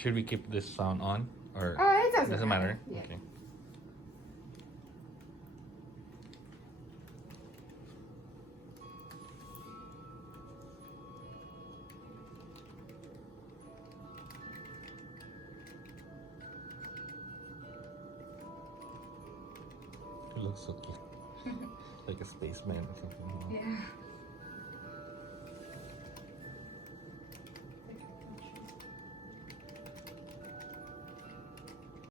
Should we keep this sound on or It doesn't matter? Yeah. Okay. It looks so cute. Like a spaceman or something. Yeah.